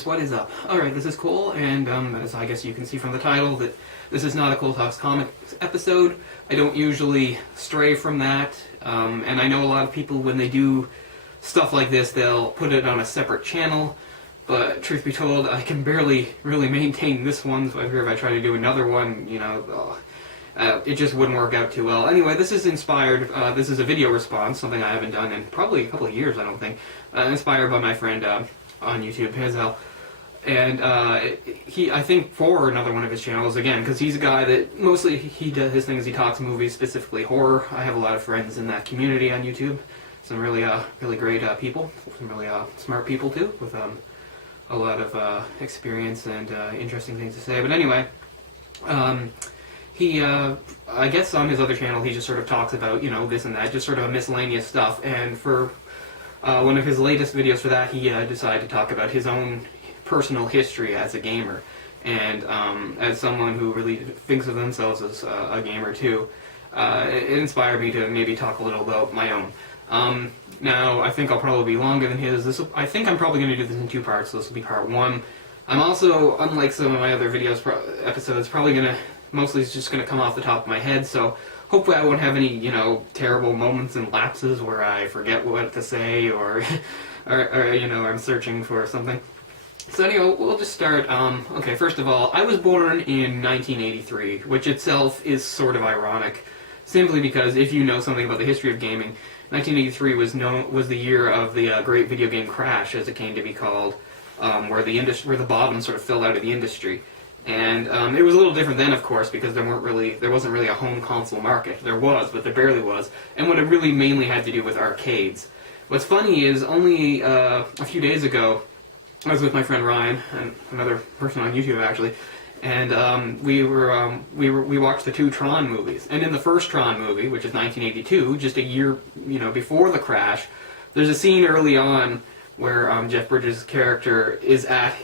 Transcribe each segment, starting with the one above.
gamers, what is up? Alright, this is Cole, and as I guess you can see from the title, that this is not a Cole Talks Comics episode. I don't usually stray from that, and I know a lot of people, when they do stuff like this, they'll put it on a separate channel, but truth be told, I can barely really maintain this one, so I figure if I try to do another one, you know, it just wouldn't work out too well. Anyway, this is inspired, this is a video response, something I haven't done in probably a couple of years, I don't think, inspired by my friend on YouTube, pizowell. And I think for another one of his channels, again, because he's a guy that mostly he does his thing is he talks movies, specifically horror. I have a lot of friends in that community on YouTube, some really really great people, some really smart people too, with a lot of experience and interesting things to say. But anyway, he I guess on his other channel he just sort of talks about, you know, this and that, just sort of miscellaneous stuff. And for one of his latest videos for that, he decided to talk about his own personal history as a gamer, and as someone who really thinks of themselves as a gamer too, it inspired me to maybe talk a little about my own. Now, I think I'll probably be longer than his. I think I'm probably going to do this in two parts, so this will be part one. I'm also, unlike some of my other videos, episodes, probably going to, mostly it's just going to come off the top of my head, so hopefully I won't have any, you know, terrible moments and lapses where I forget what to say, or, or you know, I'm searching for something. So anyway, we'll just start. Okay, first of all, I was born in 1983, which itself is sort of ironic, simply because if you know something about the history of gaming, 1983 was the year of the great video game crash, as it came to be called, where the bottom sort of fell out of the industry. And it was a little different then, of course, because there wasn't really a home console market. There was, but there barely was. And what it really mainly had to do with arcades. What's funny is only a few days ago, I was with my friend Ryan, and another person on YouTube actually, and we watched the two Tron movies. And in the first Tron movie, which is 1982, just a year, you know, before the crash, there's a scene early on where Jeff Bridges' character is at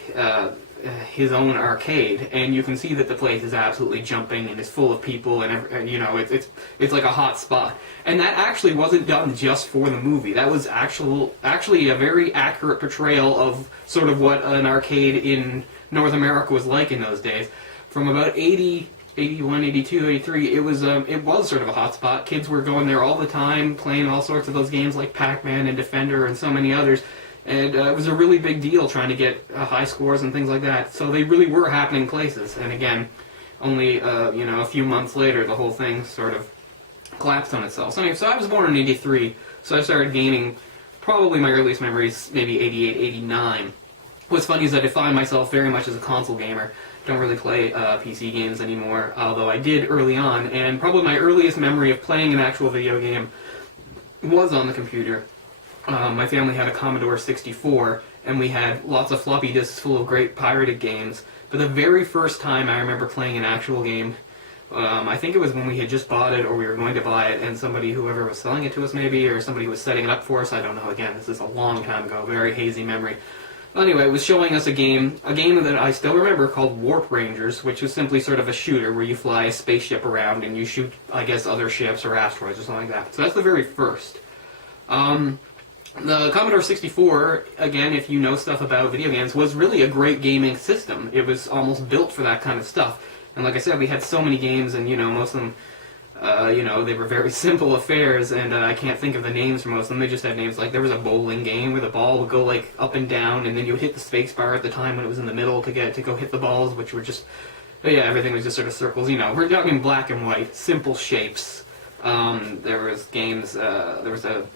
his own arcade, and you can see that the place is absolutely jumping and is full of people, and you know, it's like a hot spot. And that actually wasn't done just for the movie. That was actually a very accurate portrayal of sort of what an arcade in North America was like in those days. From about 80, 81, 82, 83, it was sort of a hot spot. Kids were going there all the time, playing all sorts of those games like Pac-Man and Defender and so many others. And it was a really big deal trying to get high scores and things like that. So they really were happening places. And again, only you know, a few months later, the whole thing sort of collapsed on itself. So anyway, so I was born in 83, so I started gaming, probably my earliest memories, maybe 88, 89. What's funny is I define myself very much as a console gamer. Don't really play PC games anymore, although I did early on. And probably my earliest memory of playing an actual video game was on the computer. My family had a Commodore 64, and we had lots of floppy disks full of great pirated games. But the very first time I remember playing an actual game, I think it was when we had just bought it, or we were going to buy it, and whoever was selling it to us maybe, or somebody was setting it up for us, I don't know, again, this is a long time ago, very hazy memory. Well, anyway, it was showing us a game that I still remember called Warp Rangers, which was simply sort of a shooter where you fly a spaceship around and you shoot, I guess, other ships or asteroids or something like that. So that's the very first. The Commodore 64, again, if you know stuff about video games, was really a great gaming system. It was almost built for that kind of stuff. And like I said, we had so many games, and, you know, most of them, you know, they were very simple affairs, and I can't think of the names for most of them. They just had names like, there was a bowling game where the ball would go, like, up and down, and then you would hit the space bar at the time when it was in the middle to go hit the balls, which were just, yeah, everything was just sort of circles, you know. We're talking black and white, simple shapes. There was games, there was a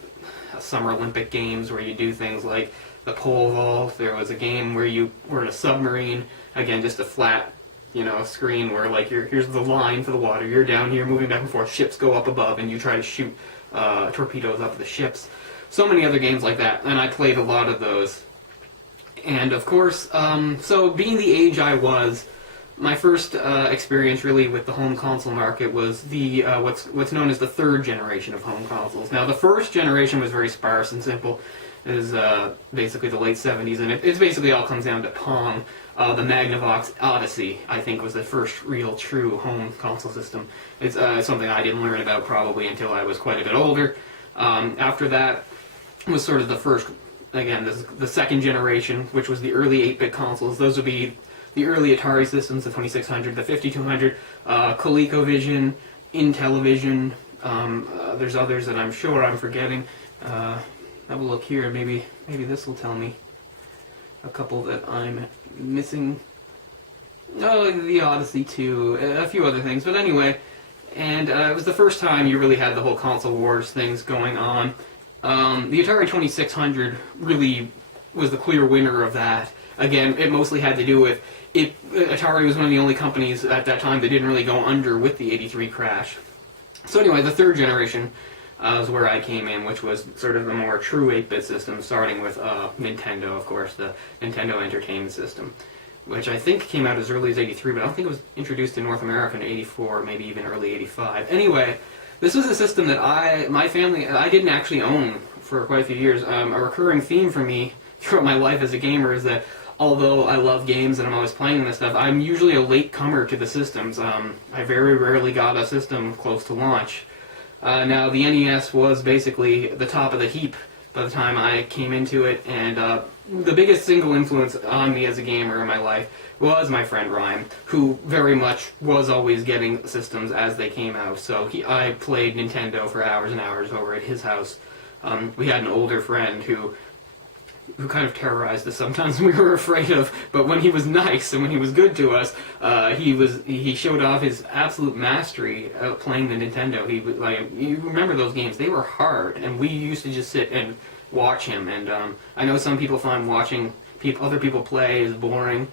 Summer Olympic Games where you do things like the pole vault. There was a game where you were in a submarine, again, just a flat, you know, screen where, like, here's the line for the water, you're down here moving back and forth, ships go up above, and you try to shoot torpedoes up the ships. So many other games like that, and I played a lot of those. And of course, so being the age I was, my first experience really with the home console market was the what's known as the third generation of home consoles. Now, the first generation was very sparse and simple. It was basically the late 70s, and it basically all comes down to Pong. The Magnavox Odyssey, I think, was the first real true home console system. It's something I didn't learn about probably until I was quite a bit older. After that was sort of the first again, this is the second generation, which was the early 8-bit consoles. Those would be the early Atari systems, the 2600, the 5200, ColecoVision, Intellivision. There's others that I'm sure I'm forgetting. Have a look here. Maybe this will tell me a couple that I'm missing. Oh, the Odyssey 2, a few other things. But anyway, and it was the first time you really had the whole console wars things going on. The Atari 2600 really was the clear winner of that. Again, it mostly had to do with Atari was one of the only companies at that time that didn't really go under with the '83 crash. So anyway, the third generation is where I came in, which was sort of the more true 8-bit system, starting with Nintendo, of course, the Nintendo Entertainment System, which I think came out as early as '83, but I don't think it was introduced in North America in '84, maybe even early '85. Anyway, this was a system that my family, I didn't actually own for quite a few years. A recurring theme for me throughout my life as a gamer is that although I love games and I'm always playing this stuff, I'm usually a late comer to the systems. I very rarely got a system close to launch. Now, the NES was basically the top of the heap by the time I came into it, and the biggest single influence on me as a gamer in my life was my friend Ryan, who very much was always getting systems as they came out. So I played Nintendo for hours and hours over at his house. We had an older friend who kind of terrorized us sometimes. We were afraid of, but when he was nice and when he was good to us, he showed off his absolute mastery of playing the Nintendo. He was like, you remember those games? They were hard, and we used to just sit and watch him. And I know some people find watching other people play is boring,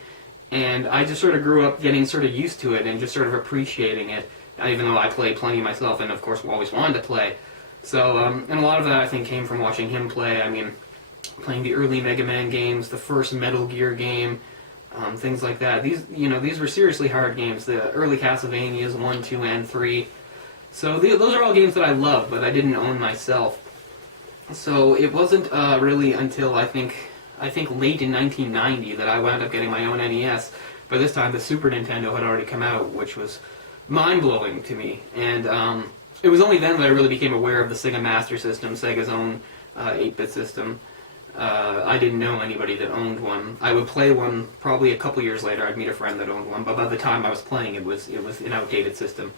and I just sort of grew up getting sort of used to it and just sort of appreciating it. Even though I played plenty myself, and of course always wanted to play. So and a lot of that I think came from watching him play. I mean, playing the early Mega Man games, the first Metal Gear game, things like that. These were seriously hard games. The early Castlevanias 1, 2, and 3. So those are all games that I love, but I didn't own myself. So it wasn't really until I think late in 1990 that I wound up getting my own NES. By this time, the Super Nintendo had already come out, which was mind-blowing to me. And it was only then that I really became aware of the Sega Master System, Sega's own 8-bit system. I didn't know anybody that owned one. I would play one probably a couple years later. I'd meet a friend that owned one, but by the time I was playing, it was an outdated system.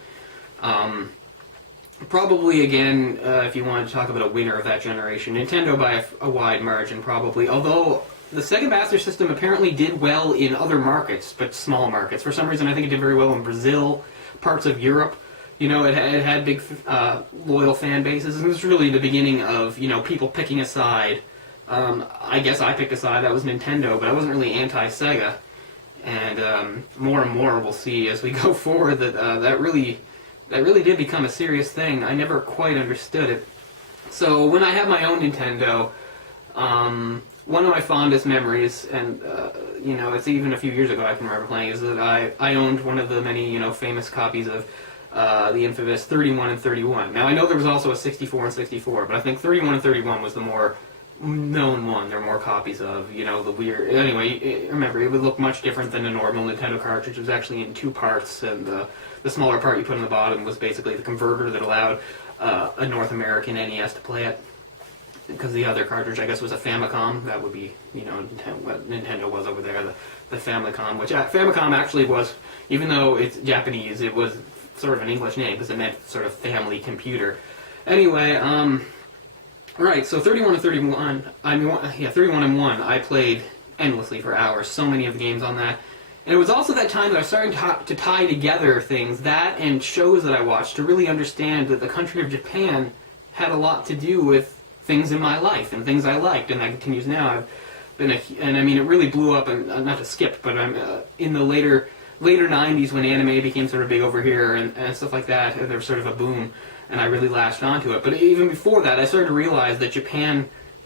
Probably again, if you wanted to talk about a winner of that generation, Nintendo by a wide margin, probably. Although the Sega Master System apparently did well in other markets, but small markets. For some reason, I think it did very well in Brazil, parts of Europe. It had big loyal fan bases, and it was really the beginning of people picking a side. I guess I picked a side, that was Nintendo, but I wasn't really anti-Sega. And more we'll see as we go forward that really did become a serious thing. I never quite understood it. So when I had my own Nintendo, one of my fondest memories, and it's even a few years ago I can remember playing, is that I owned one of the many famous copies of the infamous 31 and 31. Now I know there was also a 64 and 64, but I think 31 and 31 was the more known one. There are more copies of, the weird... Anyway, remember, it would look much different than a normal Nintendo cartridge. It was actually in two parts, and the smaller part you put on the bottom was basically the converter that allowed a North American NES to play it. Because the other cartridge, I guess, was a Famicom. That would be, what Nintendo was over there, the Famicom, which Famicom actually was, even though it's Japanese, it was sort of an English name, because it meant sort of family computer. Anyway, right, so 31 and 31, 31 and 1, I played endlessly for hours, so many of the games on that. And it was also that time that I was starting to tie together things, that and shows that I watched, to really understand that the country of Japan had a lot to do with things in my life, and things I liked, and that continues now. I've been and I mean, it really blew up, and not to skip, but I'm in the later 90s when anime became sort of big over here, and stuff like that, there was sort of a boom. And I really latched onto it. But even before that, I started to realize that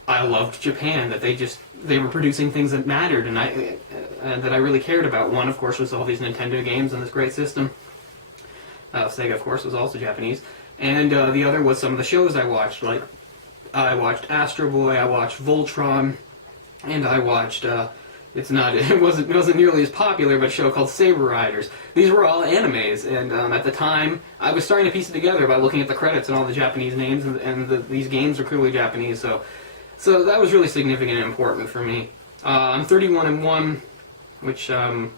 I loved Japan, that they were producing things that mattered, and that I really cared about. One, of course, was all these Nintendo games and this great system. Sega, of course, was also Japanese. And the other was some of the shows I watched. Like, I watched Astro Boy, I watched Voltron, and I watched... It wasn't nearly as popular, but a show called Saber Riders. These were all animes, and at the time, I was starting to piece it together by looking at the credits and all the Japanese names, and these games are clearly Japanese, so So that was really significant and important for me. I'm 31 and 1, which I'm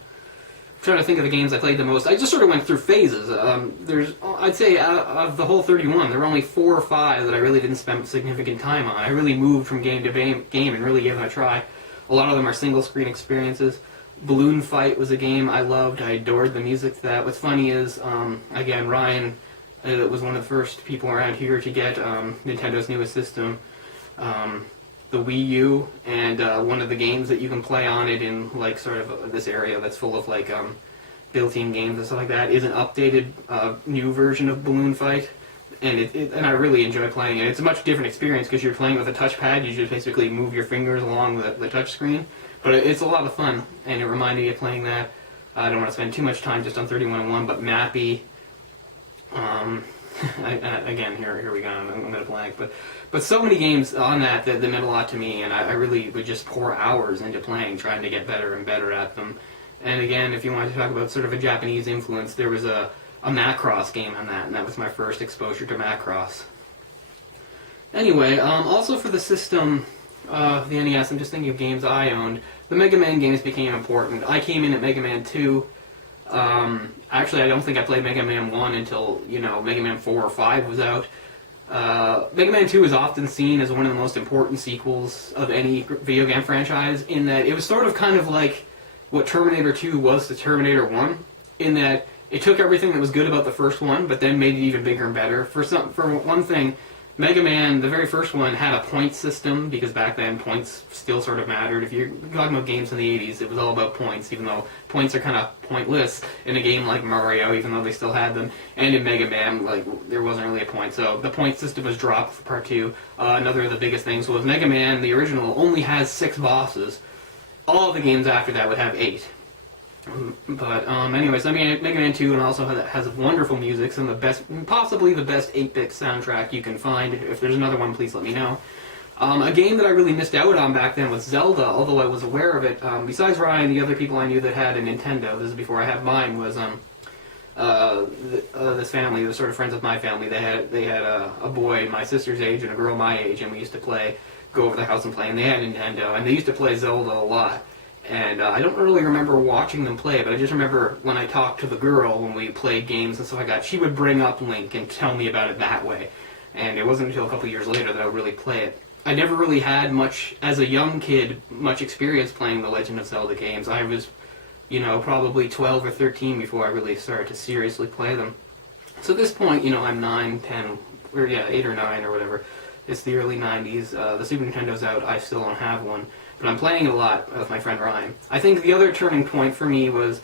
trying to think of the games I played the most. I just sort of went through phases. I'd say of the whole 31, there were only 4 or 5 that I really didn't spend significant time on. I really moved from game to game and really gave them a try. A lot of them are single screen experiences. Balloon Fight was a game I loved. I adored the music to that. What's funny is, again, Ryan was one of the first people around here to get Nintendo's newest system, the Wii U, and one of the games that you can play on it in like sort of this area that's full of like built-in games and stuff like that is an updated new version of Balloon Fight, and and I really enjoy playing it. It's a much different experience because you're playing with a touchpad. You just basically move your fingers along the touch screen, but it's a lot of fun, and it reminded me of playing that. I don't want to spend too much time just on 31-1, but Mappy. Again, here we go. I'm going to blank, but so many games on that meant a lot to me, and I really would just pour hours into playing, trying to get better and better at them. And again, if you want to talk about sort of a Japanese influence, there was a Macross game on that, and that was my first exposure to Macross. Anyway, also for the system, the NES, I'm just thinking of games I owned. The Mega Man games became important. I came in at Mega Man 2. Actually, I don't think I played Mega Man 1 until, Mega Man 4 or 5 was out. Mega Man 2 is often seen as one of the most important sequels of any video game franchise, in that it was sort of kind of like what Terminator 2 was to Terminator 1, in that it took everything that was good about the first one, but then made it even bigger and better. For one thing, Mega Man, the very first one, had a point system, because back then points still sort of mattered. If you're talking about games in the 80s, it was all about points, even though points are kind of pointless in a game like Mario, even though they still had them. And in Mega Man, there wasn't really a point. So the point system was dropped for Part 2. Another of the biggest things was Mega Man, the original, only has 6 bosses. All of the games after that would have 8. But anyways, Mega Man 2 and also has wonderful music, some of the best, possibly the best 8-bit soundtrack you can find. If there's another one, please let me know. A game that I really missed out on back then was Zelda, although I was aware of it. Besides Ryan, the other people I knew that had a Nintendo, this is before I had mine, was this family, the sort of friends of my family. They had a boy my sister's age and a girl my age, and we used to go over the house and play, and they had a Nintendo, and they used to play Zelda a lot. And I don't really remember watching them play, but I just remember when I talked to the girl when we played games and stuff like that, she would bring up Link and tell me about it that way. And it wasn't until a couple years later that I would really play it. I never really had as a young kid, much experience playing the Legend of Zelda games. I was, probably 12 or 13 before I really started to seriously play them. So at this point, I'm 9, 10, or 8 or 9 or whatever. It's the early 90s. The Super Nintendo's out. I still don't have one. But I'm playing it a lot with my friend Ryan. I think the other turning point for me was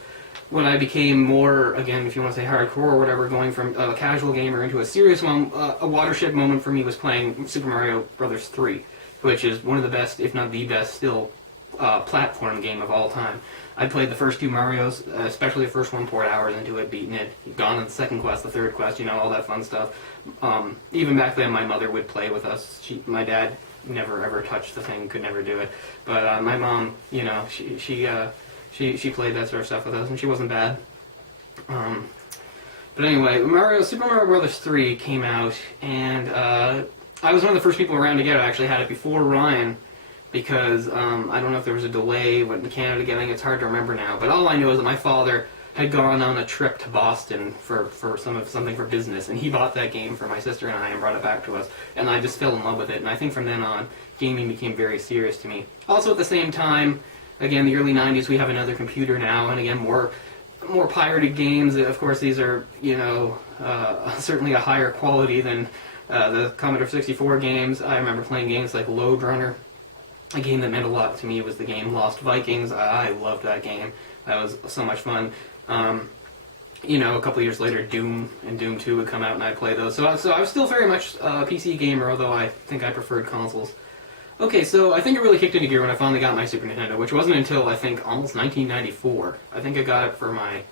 when I became more, again, if you want to say hardcore or whatever, going from a casual gamer into a serious one. A watershed moment for me was playing Super Mario Bros. 3, which is one of the best, if not the best, still platform game of all time. I played the first 2 Marios, especially the first one, poured hours into it, beaten it, gone on the second quest, the third quest, all that fun stuff. Even back then, my mother would play with us. My dad never ever touched the thing, could never do it. But my mom, she played that sort of stuff with us, and she wasn't bad. But anyway, Super Mario Bros. 3 came out, and I was one of the first people around to get it. I actually had it before Ryan, because I don't know if there was a delay in Canada getting it. It's hard to remember now. But all I know is that my father had gone on a trip to Boston for something for business, and he bought that game for my sister and I and brought it back to us, and I just fell in love with it. And I think from then on, gaming became very serious to me. Also at the same time, again, the early 90s, we have another computer now, and again, more pirated games. Of course, these are, certainly a higher quality than the Commodore 64 games. I remember playing games like Lode Runner. A game that meant a lot to me was the game Lost Vikings. I loved that game. That was so much fun. A couple years later, Doom and Doom 2 would come out, and I'd play those. So I was still very much a PC gamer, although I think I preferred consoles. Okay, so I think it really kicked into gear when I finally got my Super Nintendo, which wasn't until, I think, almost 1994. I think I got it for my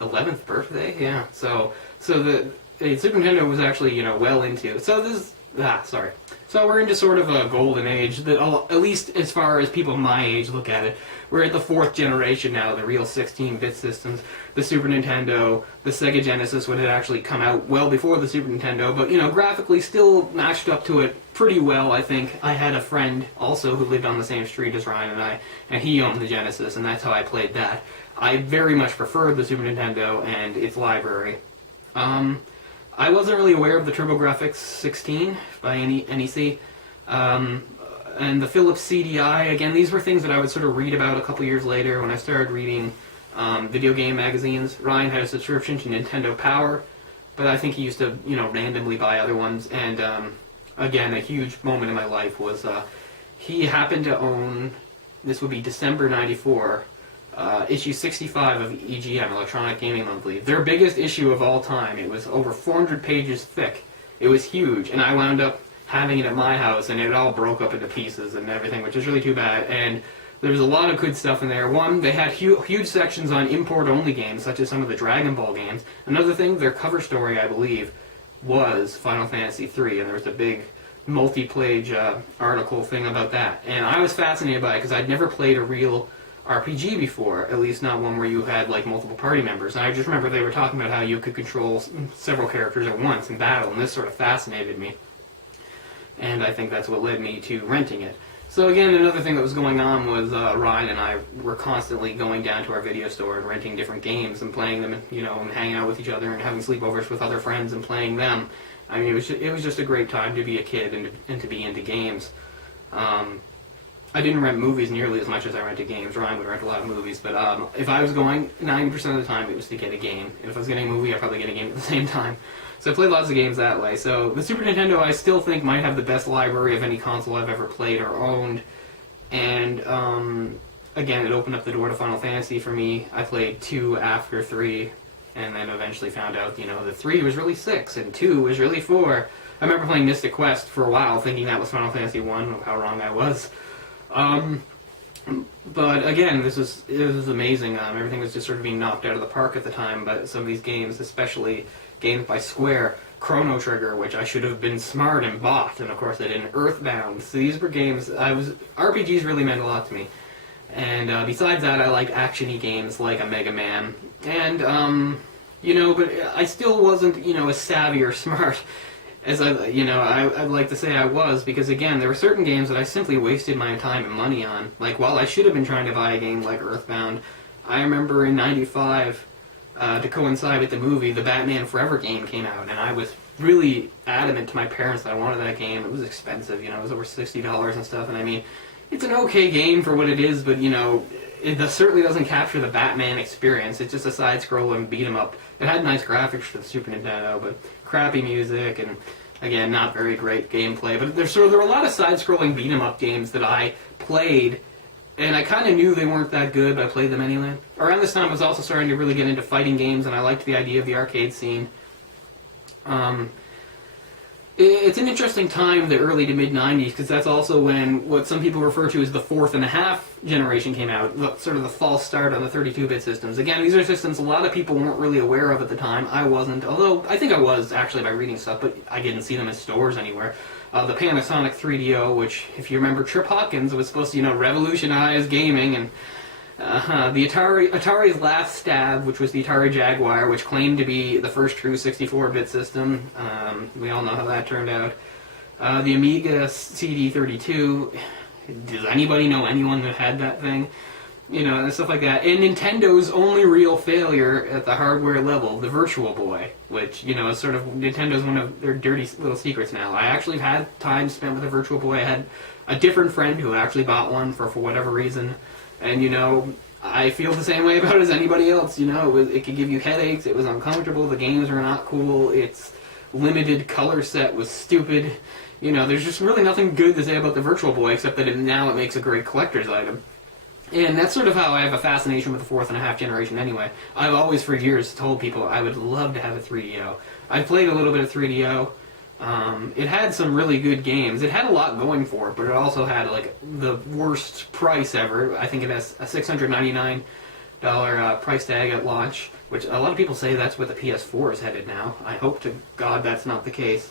11th birthday, yeah. So the Super Nintendo was actually, well into. So Sorry. So we're into sort of a golden age, that at least as far as people my age look at it. We're at the 4th generation now, the real 16-bit systems, the Super Nintendo, the Sega Genesis, when it actually come out well before the Super Nintendo, but, graphically still matched up to it pretty well, I think. I had a friend also who lived on the same street as Ryan and I, and he owned the Genesis, and that's how I played that. I very much preferred the Super Nintendo and its library. I wasn't really aware of the TurboGrafx 16 by NEC, and the Philips CDI. Again, these were things that I would sort of read about a couple years later when I started reading video game magazines. Ryan had a subscription to Nintendo Power, but I think he used to, randomly buy other ones. And again, a huge moment in my life was he happened to own, this would be December '94, issue 65 of EGM, Electronic Gaming Monthly. Their biggest issue of all time. It was over 400 pages thick. It was huge, and I wound up having it at my house, and it all broke up into pieces and everything, which is really too bad. And there was a lot of good stuff in there. One, they had huge sections on import-only games, such as some of the Dragon Ball games. Another thing, their cover story, I believe, was Final Fantasy III, and there was a big multi-page article thing about that. And I was fascinated by it, because I'd never played a real RPG before, at least not one where you had like multiple party members. And I just remember they were talking about how you could control several characters at once in battle, and this sort of fascinated me. And I think that's what led me to renting it. So again, another thing that was going on was Ryan and I were constantly going down to our video store and renting different games and playing them, and hanging out with each other and having sleepovers with other friends and playing them. I mean, it was just a great time to be a kid and to be into games. I didn't rent movies nearly as much as I rented games. Ryan would rent a lot of movies, but if I was going, 90% of the time it was to get a game. And if I was getting a movie, I'd probably get a game at the same time. So I played lots of games that way. So the Super Nintendo, I still think, might have the best library of any console I've ever played or owned. And again, it opened up the door to Final Fantasy for me. I played 2 after 3, and then eventually found out, that 3 was really 6, and 2 was really 4. I remember playing Mystic Quest for a while, thinking that was Final Fantasy 1, how wrong I was. But again, it was amazing. Everything was just sort of being knocked out of the park at the time. But some of these games, especially games by Square, Chrono Trigger, which I should have been smart and bought, and of course I didn't. Earthbound. So these were games. RPGs really meant a lot to me. And besides that, I liked action-y games like a Mega Man. And but I still wasn't as savvy or smart as I'd like to say I was, because again, there were certain games that I simply wasted my time and money on. Like, while I should have been trying to buy a game like Earthbound, I remember in '95, to coincide with the movie, the Batman Forever game came out, and I was really adamant to my parents that I wanted that game. It was expensive, it was over $60 and stuff, and I mean, it's an okay game for what it is, but it certainly doesn't capture the Batman experience. It's just a side-scrolling beat-em-up. It had nice graphics for the Super Nintendo, but crappy music, and again, not very great gameplay. But there were a lot of side-scrolling beat-em-up games that I played, and I kind of knew they weren't that good, but I played them anyway. Around this time, I was also starting to really get into fighting games, and I liked the idea of the arcade scene. It's an interesting time, the early to mid-'90s, because that's also when what some people refer to as the 4.5 generation came out, sort of the false start on the 32-bit systems. Again, these are systems a lot of people weren't really aware of at the time. I wasn't, although I think I was, actually, by reading stuff, but I didn't see them in stores anywhere. The Panasonic 3DO, which, if you remember Trip Hawkins, was supposed to, revolutionize gaming, and the Atari's last stab, which was the Atari Jaguar, which claimed to be the first true 64-bit system. We all know how that turned out. The Amiga CD32. Does anybody know anyone that had that thing? And stuff like that. And Nintendo's only real failure at the hardware level, the Virtual Boy, which, is sort of Nintendo's one of their dirty little secrets now. I actually had time spent with a Virtual Boy. I had a different friend who actually bought one for whatever reason. And, I feel the same way about it as anybody else. It could give you headaches. It was uncomfortable. The games were not cool. Its limited color set was stupid. There's just really nothing good to say about the Virtual Boy, except that now it makes a great collector's item. And that's sort of how I have a fascination with the 4.5 generation anyway. I've always, for years, told people I would love to have a 3DO. I've played a little bit of 3DO. It had some really good games. It had a lot going for it, but it also had the worst price ever. I think it has a $699 price tag at launch, which a lot of people say that's what the PS4 is headed now. I hope to God that's not the case.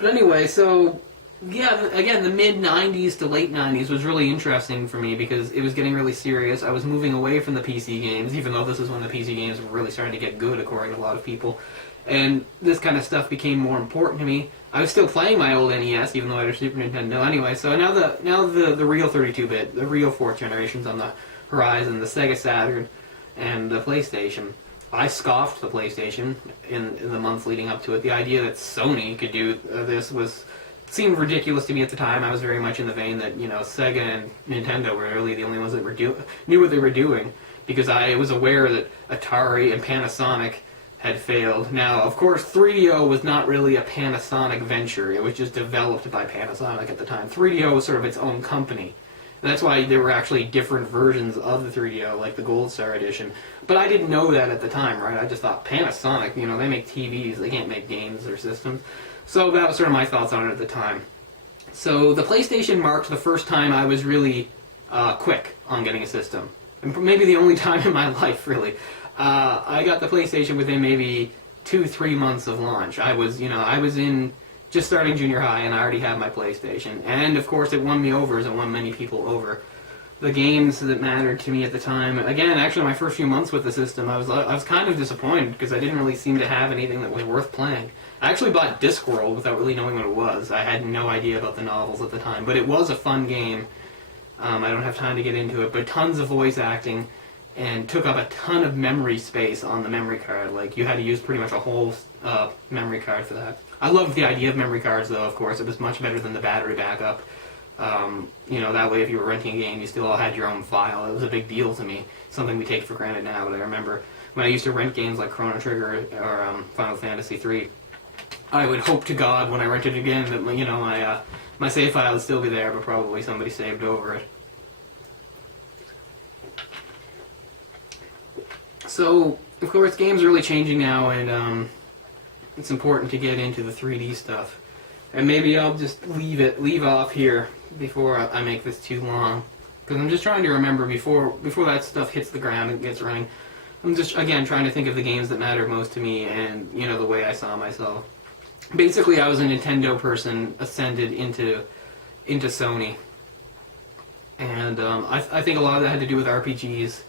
But anyway, so yeah, again, the mid '90s to late '90s was really interesting for me because it was getting really serious. I was moving away from the PC games, even though this is when the PC games were really starting to get good, according to a lot of people. And this kind of stuff became more important to me. I was still playing my old NES, even though I had a Super Nintendo anyway. So now the real 32-bit, the real fourth generation's on the horizon, the Sega Saturn and the PlayStation. I scoffed the PlayStation in the months leading up to it. The idea that Sony could do this seemed ridiculous to me at the time. I was very much in the vein that, Sega and Nintendo were really the only ones that knew what they were doing, because I was aware that Atari and Panasonic had failed. Now, of course, 3DO was not really a Panasonic venture. It was just developed by Panasonic at the time. 3DO was sort of its own company. And that's why there were actually different versions of the 3DO, like the Gold Star Edition. But I didn't know that at the time, right? I just thought, Panasonic, they make TVs. They can't make games or systems. So that was sort of my thoughts on it at the time. So the PlayStation marked the first time I was really quick on getting a system. And maybe the only time in my life, really. I got the PlayStation within maybe 2-3 months of launch. I was in just starting junior high, and I already had my PlayStation. And of course, it won me over, as it won many people over. The games that mattered to me at the time. Again, actually, my first few months with the system, I was kind of disappointed because I didn't really seem to have anything that was worth playing. I actually bought Discworld without really knowing what it was. I had no idea about the novels at the time, but it was a fun game. I don't have time to get into it, but tons of voice acting. And took up a ton of memory space on the memory card. Like, you had to use pretty much a whole memory card for that. I loved the idea of memory cards, though, of course. It was much better than the battery backup. That way if you were renting a game, you still all had your own file. It was a big deal to me. Something we take for granted now, but I remember when I used to rent games like Chrono Trigger or Final Fantasy III, I would hope to God when I rented again that, my save file would still be there, but probably somebody saved over it. So, of course, games are really changing now, and it's important to get into the 3D stuff. And maybe I'll just leave off here before I make this too long, because I'm just trying to remember before that stuff hits the ground and gets running. I'm just, again, trying to think of the games that mattered most to me and, the way I saw myself. Basically, I was a Nintendo person ascended into Sony. And I think a lot of that had to do with RPGs.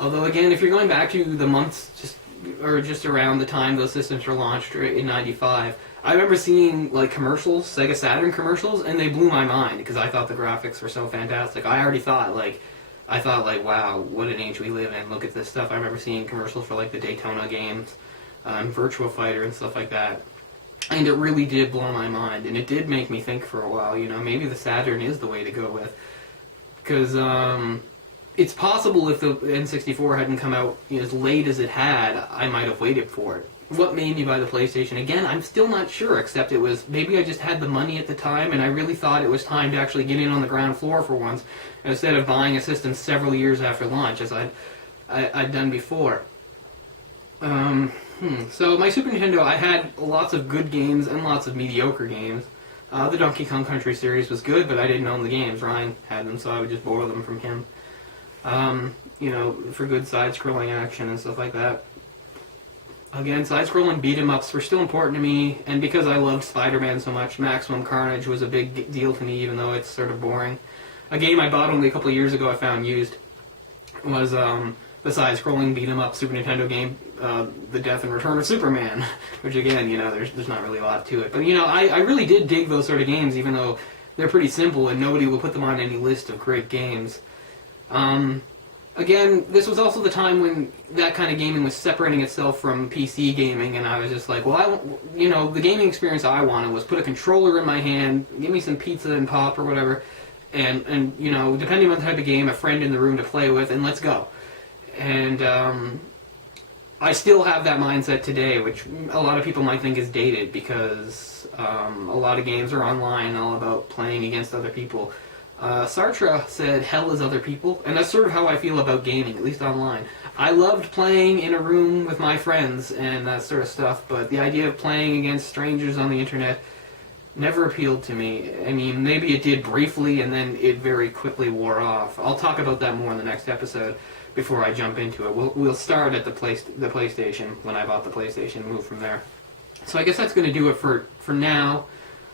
Although, again, if you're going back to the months just around the time those systems were launched in '95, I remember seeing commercials, Sega Saturn commercials, and they blew my mind because I thought the graphics were so fantastic. I already thought wow, what an age we live in. Look at this stuff. I remember seeing commercials for the Daytona games, Virtua Fighter, and stuff like that. And it really did blow my mind, and it did make me think for a while. Maybe the Saturn is the way to go with, because it's possible if the N64 hadn't come out as late as it had, I might have waited for it. What made me buy the PlayStation? Again, I'm still not sure, except it was maybe I just had the money at the time, and I really thought it was time to actually get in on the ground floor for once, instead of buying a system several years after launch, as I'd done before. So my Super Nintendo, I had lots of good games and lots of mediocre games. The Donkey Kong Country series was good, but I didn't own the games. Ryan had them, so I would just borrow them from him. For good side-scrolling action and stuff like that. Again, side-scrolling beat-em-ups were still important to me, and because I loved Spider-Man so much, Maximum Carnage was a big deal to me, even though it's sort of boring. A game I bought only a couple of years ago I found used was the side-scrolling beat-em-up Super Nintendo game, The Death and Return of Superman, which again, there's not really a lot to it. But, I really did dig those sort of games, even though they're pretty simple and nobody will put them on any list of great games. Again, this was also the time when that kind of gaming was separating itself from PC gaming, and I was just like, well, the gaming experience I wanted was put a controller in my hand, give me some pizza and pop or whatever, and depending on the type of game, a friend in the room to play with, and let's go. And I still have that mindset today, which a lot of people might think is dated, because a lot of games are online, all about playing against other people. Sartre said, hell is other people, and that's sort of how I feel about gaming, at least online. I loved playing in a room with my friends and that sort of stuff, but the idea of playing against strangers on the internet never appealed to me. I mean, maybe it did briefly, and then it very quickly wore off. I'll talk about that more in the next episode before I jump into it. We'll start at the PlayStation, when I bought the PlayStation, and move from there. So I guess that's going to do it for now.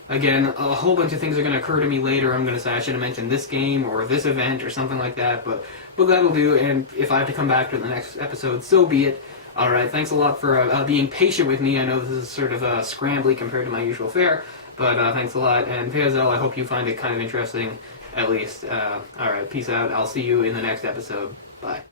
Again, a whole bunch of things are going to occur to me later. I'm going to say I should have mentioned this game or this event or something like that, but that'll do. And if I have to come back to the next episode, so be it. All right, thanks a lot for being patient with me. I know this is sort of scrambly compared to my usual fare, but thanks a lot. And pizowell, I hope you find it kind of interesting, at least. All right, peace out. I'll see you in the next episode. Bye.